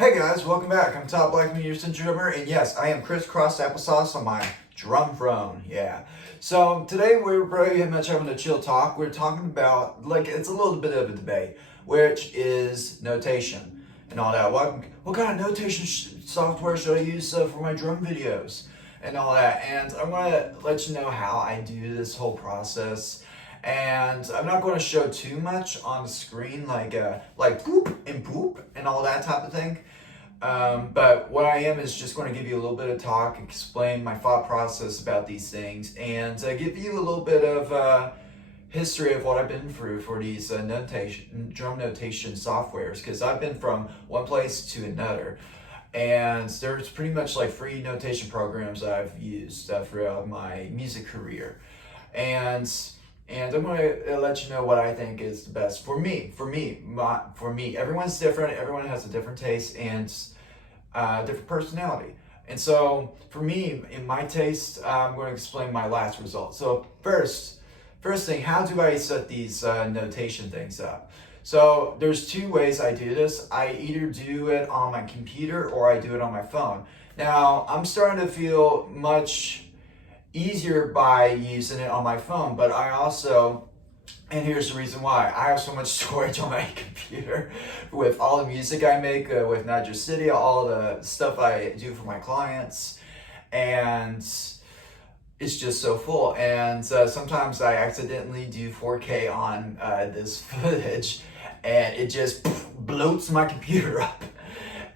Hey guys, welcome back. I'm Top Black Musician Drummer, and yes, I am crisscross applesauce on my drum throne. Yeah. So today we're pretty much having a chill talk. We're talking about, like, it's a little bit of a debate, which is notation and all that. What kind of notation software should I use for my drum videos and all that? And I'm going to let you know how I do this whole process. And I'm not going to show too much on the screen, like poop and all that type of thing. But what I am is just going to give you a little bit of talk, explain my thought process about these things, and give you a little bit of history of what I've been through for these drum notation softwares, because I've been from one place to another. And there's pretty much like 3 notation programs that I've used throughout my music career. And I'm going to let you know what I think is the best for me. Everyone's different. Everyone has a different taste and different personality. And so for me, in my taste, I'm going to explain my last result. So first thing, how do I set these notation things up? So there's 2 ways I do this. I either do it on my computer or I do it on my phone. Now, I'm starting to feel much easier by using it on my phone, but I also, and here's the reason why, I have so much storage on my computer with all the music I make with Not Just City, all the stuff I do for my clients, and it's just so full. And sometimes I accidentally do 4K on this footage and it just bloats my computer up.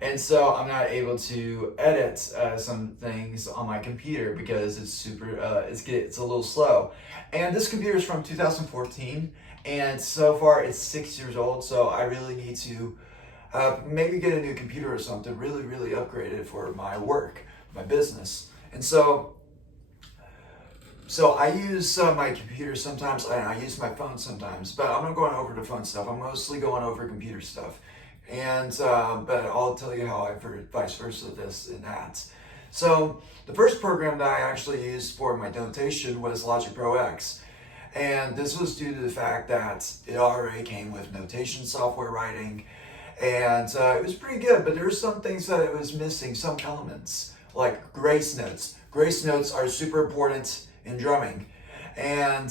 And so I'm not able to edit some things on my computer because it's super, it's a little slow. And this computer is from 2014, and so far it's 6 years old. So I really need to maybe get a new computer or something, really upgrade it for my work, my business. And so I use my computer sometimes, and I use my phone sometimes, but I'm not going over the phone stuff. I'm mostly going over computer stuff. And but I'll tell you how I vice versa this and that. So the first program that I actually used for my notation was Logic Pro X, and this was due to the fact that it already came with notation software writing, and it was pretty good. But there's some things that it was missing, some elements like grace notes. Grace notes are super important in drumming, and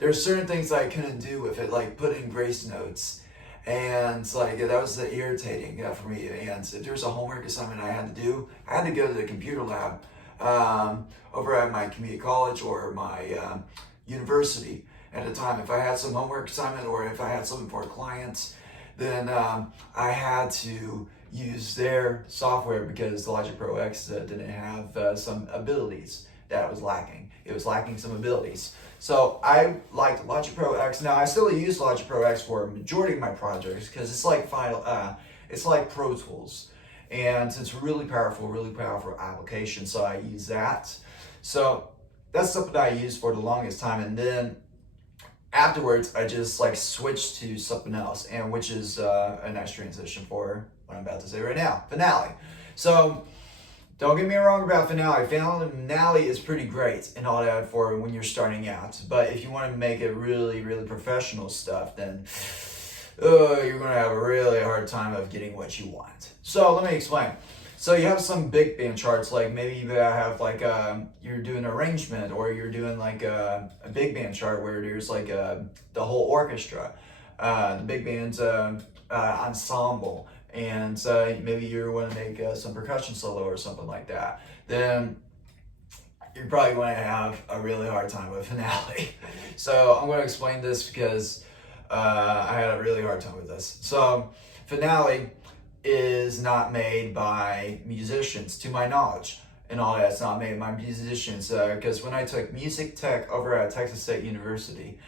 there's certain things I couldn't do with it, like putting grace notes. And like that was irritating for me. And if there's a homework assignment I had to do, I had to go to the computer lab over at my community college or my university at the time. If I had some homework assignment or if I had something for a client, then I had to use their software because the Logic Pro X didn't have some abilities that was lacking. It was lacking some abilities. So I liked Logic Pro X. Now I still use Logic Pro X for a majority of my projects because it's like it's like Pro Tools, and it's really powerful application. So I use that. So that's something I used for the longest time, and then afterwards I just like switched to something else, and which is a nice transition for what I'm about to say right now, Finale. So don't get me wrong about Finale. Finale is pretty great and all that for when you're starting out. But if you want to make it really professional stuff, then you're going to have a really hard time of getting what you want. So let me explain. So you have some big band charts, like maybe you have like you're doing an arrangement, or you're doing like a big band chart where there's like the whole orchestra, the big band's ensemble. And maybe you want to make some percussion solo or something like that, then you're probably going to have a really hard time with Finale. So I'm going to explain this because I had a really hard time with this. So Finale is not made by musicians, to my knowledge, and all that. It's not made by musicians because when I took music tech over at Texas State University,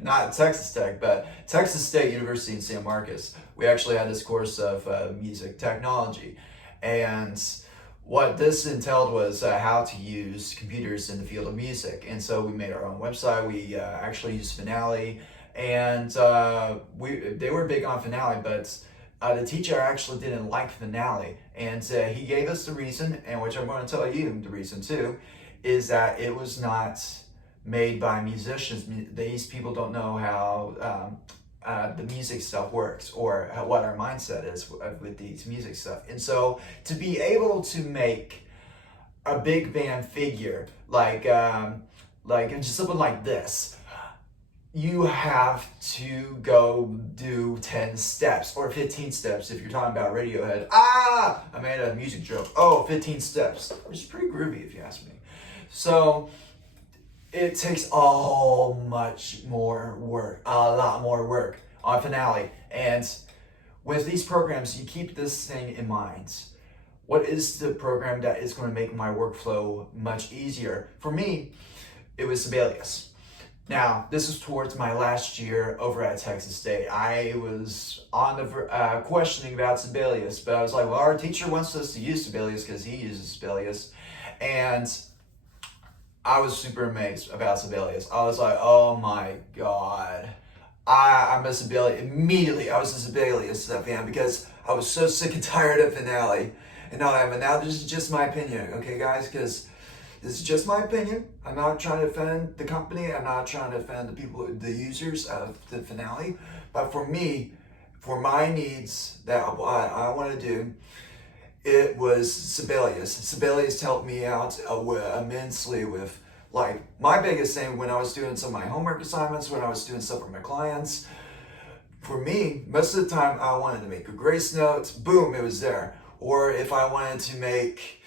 not Texas Tech, but Texas State University in San Marcos, we actually had this course of music technology. And what this entailed was how to use computers in the field of music. And so we made our own website. We actually used Finale, and they were big on Finale, but the teacher actually didn't like Finale. And he gave us the reason, and which I'm going to tell you the reason too, is that it was not made by musicians. These people don't know how the music stuff works, or what our mindset is with these music stuff. And so to be able to make a big band figure like just something like this, you have to go do 10 steps or 15 steps if you're talking about Radiohead. I made a music joke. 15 steps, which is pretty groovy if you ask me. So it takes much more work, a lot more work on Finale. And with these programs, you keep this thing in mind. What is the program that is going to make my workflow much easier? For me, it was Sibelius. Now, this was towards my last year over at Texas State. I was on the questioning about Sibelius, but I was like, well, our teacher wants us to use Sibelius because he uses Sibelius. And I was super amazed about Sibelius. I was like, oh my God. I'm a Sibelius. Immediately, I was a Sibelius fan because I was so sick and tired of Finale. And now this is just my opinion, okay, guys? Because this is just my opinion. I'm not trying to offend the company. I'm not trying to offend the people, the users of the Finale. But for me, for my needs that I want to do, it was Sibelius. Sibelius helped me out immensely with, like, my biggest thing when I was doing some of my homework assignments, when I was doing stuff for my clients. For me, most of the time, I wanted to make a grace note. Boom, it was there. Or if I wanted to make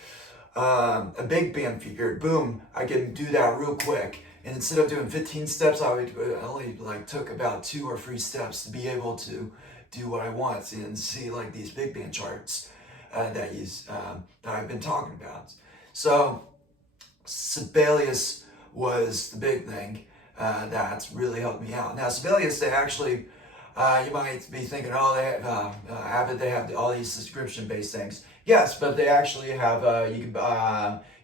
a big band figure, boom, I can do that real quick. And instead of doing 15 steps, I only took about 2 or 3 steps to be able to do what I want and see like these big band charts that I've been talking about. So Sibelius was the big thing that's really helped me out. Now Sibelius, they actually, you might be thinking, they have Avid, they have all these subscription-based things. Yes, but they actually have, you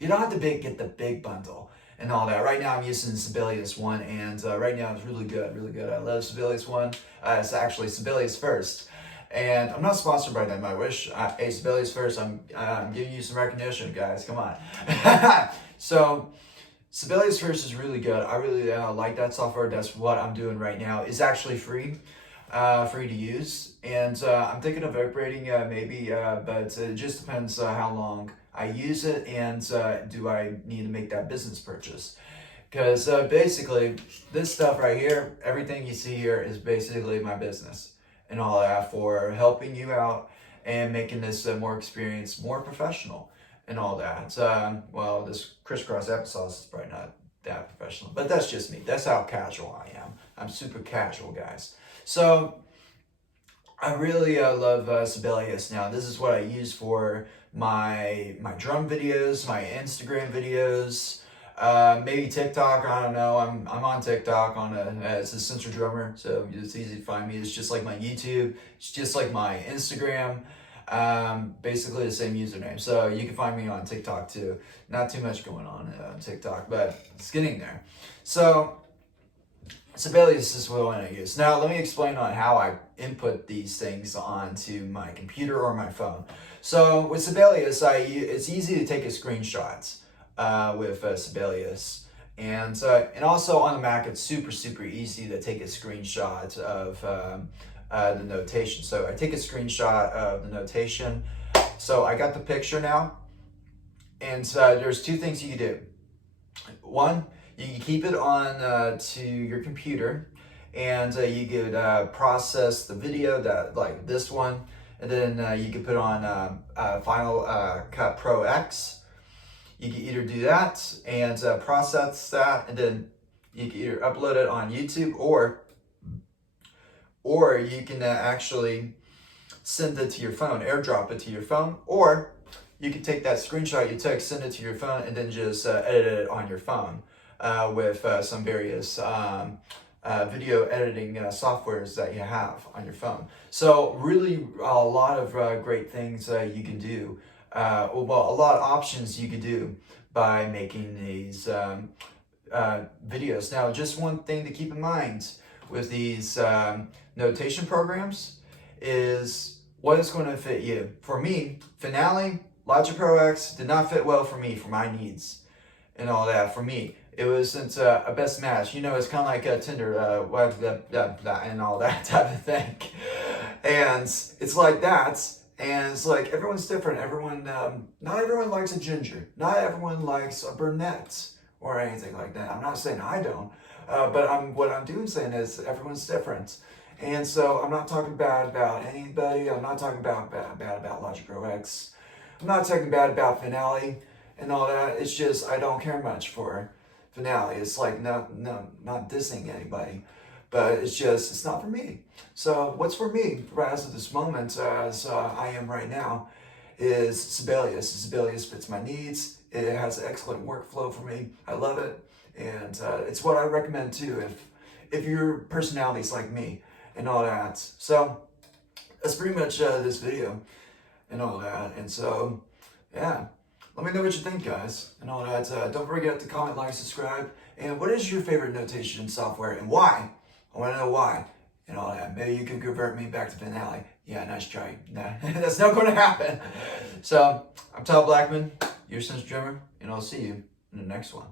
don't have to get the big bundle and all that. Right now I'm using Sibelius 1, and right now it's really good, really good. I love Sibelius 1. It's actually Sibelius First. And I'm not sponsored by them. I wish. Hey, Sibelius First, I'm giving you some recognition, guys. Come on. So Sibelius First is really good. I really like that software. That's what I'm doing right now. It's actually free to use. And I'm thinking of upgrading maybe, but it just depends how long I use it, and do I need to make that business purchase. Because basically, this stuff right here, everything you see here is basically my business and all that, for helping you out and making this more experienced, more professional and all that. Well, this crisscross applesauce is probably not that professional, but that's just me. That's how casual I am. I'm super casual, guys. So I really love Sibelius. Now, this is what I use for my drum videos, my Instagram videos, maybe TikTok. I don't know. I'm on TikTok as a Central Drummer, so it's easy to find me. It's just like my YouTube. It's just like my Instagram. Basically the same username. So you can find me on TikTok too. Not too much going on TikTok, but it's getting there. So Sibelius is what I want to use. Now let me explain on how I input these things onto my computer or my phone. So with Sibelius, it's easy to take a screenshot with Sibelius, and also on the Mac, it's super easy to take a screenshot of the notation. So I take a screenshot of the notation. So I got the picture now, and there's 2 things you can do. One, you can keep it on to your computer, and you could process the video, that like this one, and then you can put on Final Cut Pro X. You can either do that and process that, and then you can either upload it on YouTube, or you can actually send it to your phone, airdrop it to your phone, or you can take that screenshot you took, send it to your phone, and then just edit it on your phone with some various video editing softwares that you have on your phone. So really a lot of great things you can do. A lot of options you could do by making these videos. Now, just one thing to keep in mind with these notation programs is what is going to fit you. For me, Finale, Logic Pro X did not fit well for me, for my needs and all that. For me, It wasn't a best match. You know, it's kind of like a Tinder, and all that type of thing. And it's like that. And it's like everyone's different. Everyone, not everyone likes a ginger. Not everyone likes a brunette or anything like that. I'm not saying I don't, but what I'm doing saying is everyone's different. And so I'm not talking bad about anybody. I'm not talking bad about Logic Pro X. I'm not talking bad about Finale and all that. It's just I don't care much for Finale. It's like not dissing anybody, but it's not for me. So what's for me, as of this moment, as I am right now, is Sibelius. Sibelius fits my needs. It has an excellent workflow for me. I love it, and it's what I recommend too if your personality's like me and all that. So that's pretty much this video and all that. And so yeah, let me know what you think, guys, and all that. Don't forget to comment, like, subscribe. And what is your favorite notation software and why? I want to know why and all that. Maybe you can convert me back to Finale. Yeah, nice try. Nah, that's not going to happen. So I'm Todd Blackman, your sense drummer, and I'll see you in the next one.